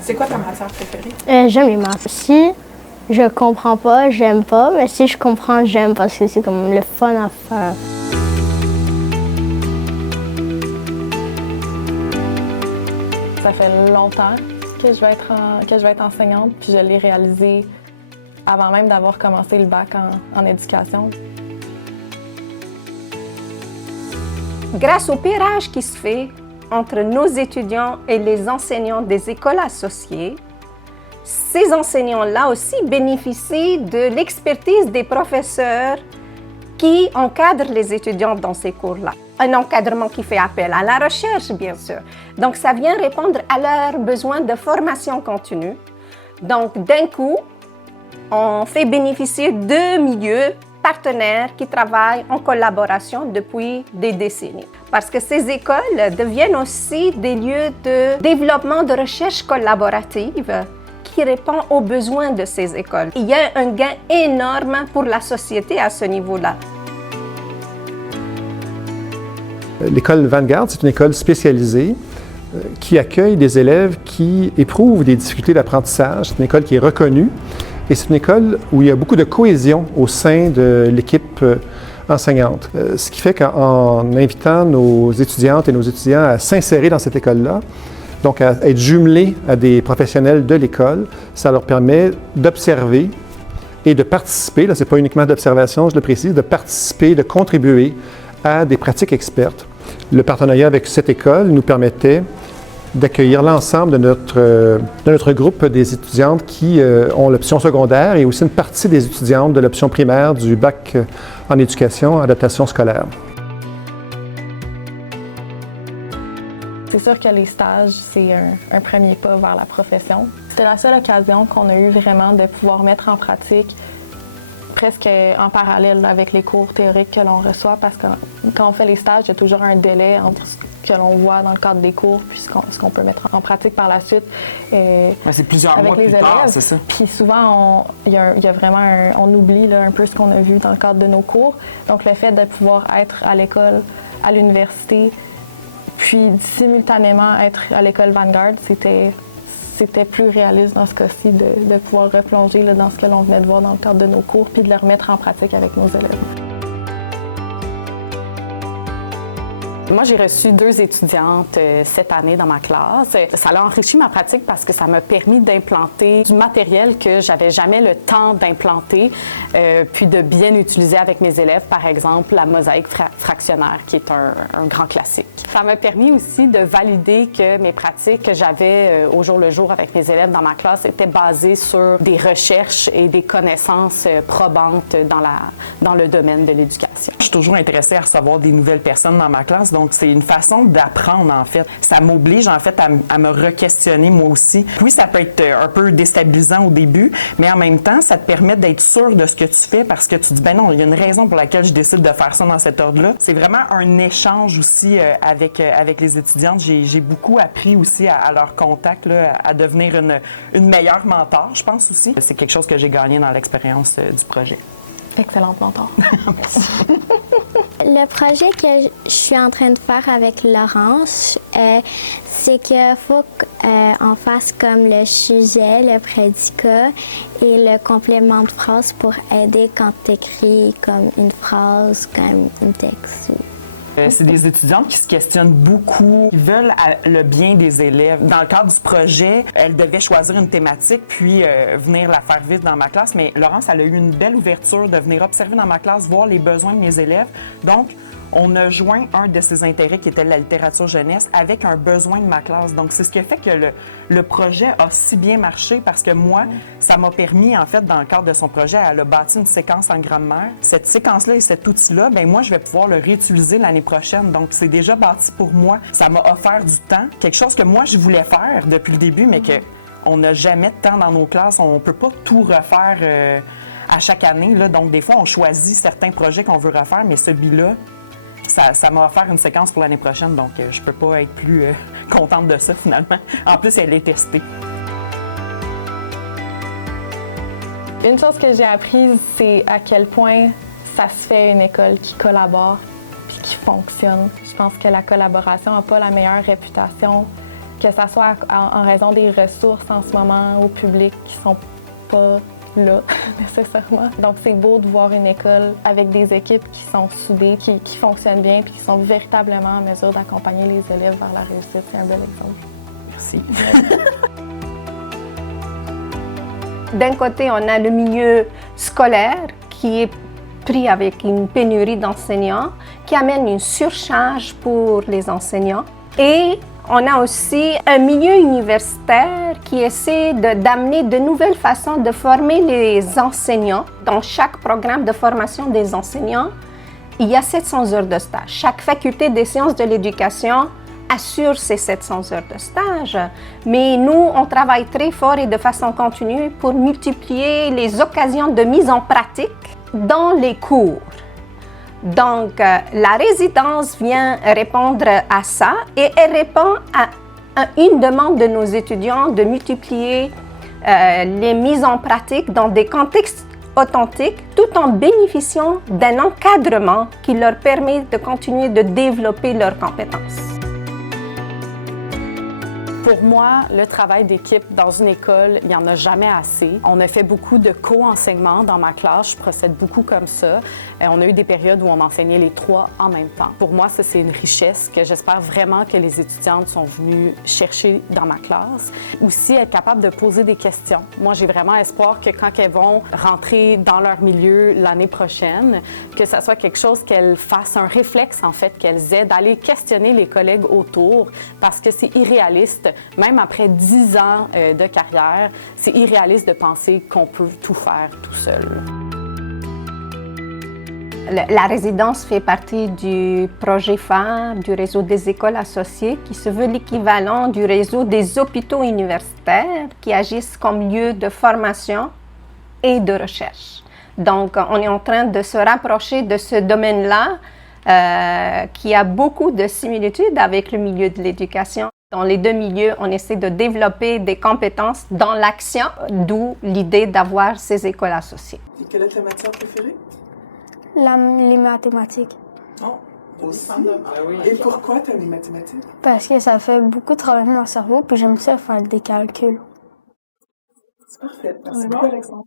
C'est quoi ta matière préférée? J'aime les maths. Si je comprends pas, j'aime pas, mais si je comprends, j'aime parce que c'est comme le fun à faire. Ça fait longtemps que je vais être enseignante, puis je l'ai réalisé avant même d'avoir commencé le bac en éducation. Grâce au pairage qui se fait entre nos étudiants et les enseignants des écoles associées, ces enseignants-là aussi bénéficient de l'expertise des professeurs qui encadrent les étudiants dans ces cours-là. Un encadrement qui fait appel à la recherche, bien sûr. Donc, ça vient répondre à leurs besoins de formation continue. Donc, d'un coup, on fait bénéficier de milieux partenaires qui travaillent en collaboration depuis des décennies. Parce que ces écoles deviennent aussi des lieux de développement de recherche collaborative qui répond aux besoins de ces écoles. Il y a un gain énorme pour la société à ce niveau-là. L'école Vanguard, c'est une école spécialisée qui accueille des élèves qui éprouvent des difficultés d'apprentissage. C'est une école qui est reconnue et c'est une école où il y a beaucoup de cohésion au sein de l'équipe enseignante. Ce qui fait qu'en invitant nos étudiantes et nos étudiants à s'insérer dans cette école-là, donc à être jumelés à des professionnels de l'école, ça leur permet d'observer et de participer, là c'est pas uniquement d'observation, je le précise, de participer, de contribuer à des pratiques expertes. Le partenariat avec cette école nous permettait d'accueillir l'ensemble de notre groupe des étudiantes qui ont l'option secondaire et aussi une partie des étudiantes de l'option primaire du bac en éducation, adaptation scolaire. C'est sûr que les stages, c'est un premier pas vers la profession. C'était la seule occasion qu'on a eu vraiment de pouvoir mettre en pratique presque en parallèle avec les cours théoriques que l'on reçoit parce que quand on fait les stages, il y a toujours un délai entre ce que l'on voit dans le cadre des cours puis ce qu'on peut mettre en pratique par la suite. C'est plusieurs avec mois les plus élèves. tard, c'est ça? Puis souvent, il y a vraiment on oublie là, un peu ce qu'on a vu dans le cadre de nos cours. Donc le fait de pouvoir être à l'école, à l'université, puis simultanément être à l'école Vanguard, c'était plus réaliste dans ce cas-ci de pouvoir replonger là, dans ce que l'on venait de voir dans le cadre de nos cours puis de le remettre en pratique avec nos élèves. Moi, j'ai reçu 2 étudiantes cette année dans ma classe. Ça a enrichi ma pratique parce que ça m'a permis d'implanter du matériel que j'avais jamais le temps d'implanter, puis de bien utiliser avec mes élèves, par exemple la mosaïque fractionnaire, qui est un grand classique. Ça m'a permis aussi de valider que mes pratiques que j'avais au jour le jour avec mes élèves dans ma classe étaient basées sur des recherches et des connaissances probantes dans le domaine de l'éducation. Je suis toujours intéressée à recevoir des nouvelles personnes dans ma classe, donc c'est une façon d'apprendre en fait. Ça m'oblige en fait à me re-questionner moi aussi. Oui, ça peut être un peu déstabilisant au début, mais en même temps, ça te permet d'être sûr de ce que tu fais parce que tu dis, ben non, il y a une raison pour laquelle je décide de faire ça dans cet ordre-là. C'est vraiment un échange aussi avec les étudiantes. J'ai beaucoup appris aussi à leur contact, là, à devenir une meilleure mentor, je pense aussi. C'est quelque chose que j'ai gagné dans l'expérience du projet. Excellente mentor. Merci. Le projet que je suis en train de faire avec Laurence, c'est qu'il faut qu'on fasse comme le sujet, le prédicat et le complément de phrase pour aider quand tu écris comme une phrase, comme un texte. C'est des étudiantes qui se questionnent beaucoup, qui veulent le bien des élèves. Dans le cadre du projet, elles devaient choisir une thématique puis venir la faire vivre dans ma classe. Mais Laurence, elle a eu une belle ouverture de venir observer dans ma classe, voir les besoins de mes élèves. Donc, on a joint un de ses intérêts qui était la littérature jeunesse avec un besoin de ma classe. Donc, c'est ce qui a fait que le projet a si bien marché parce que moi, ça m'a permis, en fait, dans le cadre de son projet, elle a bâti une séquence en grammaire. Cette séquence-là et cet outil-là, bien, moi, je vais pouvoir le réutiliser l'année prochaine. Donc, c'est déjà bâti pour moi. Ça m'a offert du temps, quelque chose que moi, je voulais faire depuis le début, mais qu'on n'a jamais de temps dans nos classes. On ne peut pas tout refaire à chaque année, là. Donc, des fois, on choisit certains projets qu'on veut refaire, mais celui-là, ça m'a offert une séquence pour l'année prochaine, donc je peux pas être plus contente de ça, finalement. En plus, elle est testée. Une chose que j'ai apprise, c'est à quel point ça se fait une école qui collabore puis qui fonctionne. Je pense que la collaboration n'a pas la meilleure réputation que ça soit en raison des ressources en ce moment au public qui sont pas là, nécessairement. Donc, c'est beau de voir une école avec des équipes qui sont soudées, qui fonctionnent bien puis qui sont véritablement en mesure d'accompagner les élèves vers la réussite. C'est un bel exemple. Merci. D'un côté, on a le milieu scolaire qui est pris avec une pénurie d'enseignants, qui amène une surcharge pour les enseignants. Et on a aussi un milieu universitaire qui essaie d'amener de nouvelles façons de former les enseignants. Dans chaque programme de formation des enseignants, il y a 700 heures de stage. Chaque faculté des sciences de l'éducation assure ces 700 heures de stage. Mais nous, on travaille très fort et de façon continue pour multiplier les occasions de mise en pratique dans les cours. Donc, la résidence vient répondre à ça et elle répond à une demande de nos étudiants de multiplier les mises en pratique dans des contextes authentiques tout en bénéficiant d'un encadrement qui leur permet de continuer de développer leurs compétences. Pour moi, le travail d'équipe dans une école, il n'y en a jamais assez. On a fait beaucoup de co-enseignement dans ma classe. Je procède beaucoup comme ça. On a eu des périodes où on enseignait les trois en même temps. Pour moi, ça, c'est une richesse que j'espère vraiment que les étudiantes sont venues chercher dans ma classe. Aussi, être capable de poser des questions. Moi, j'ai vraiment espoir que quand elles vont rentrer dans leur milieu l'année prochaine, que ça soit quelque chose qu'elles fassent un réflexe, en fait, qu'elles aident à aller questionner les collègues autour parce que c'est irréaliste. Même après 10 ans de carrière, c'est irréaliste de penser qu'on peut tout faire tout seul. La résidence fait partie du projet phare du réseau des écoles associées qui se veut l'équivalent du réseau des hôpitaux universitaires qui agissent comme lieu de formation et de recherche. Donc, on est en train de se rapprocher de ce domaine-là qui a beaucoup de similitudes avec le milieu de l'éducation. Dans les deux milieux, on essaie de développer des compétences dans l'action, d'où l'idée d'avoir ces écoles associées. Et quelle est ta matière préférée? Les mathématiques. Oh, aussi? Et pourquoi tu aimes les mathématiques? Parce que ça fait beaucoup travailler mon cerveau, puis j'aime ça faire des calculs. C'est parfait. Merci beaucoup, Alexandre.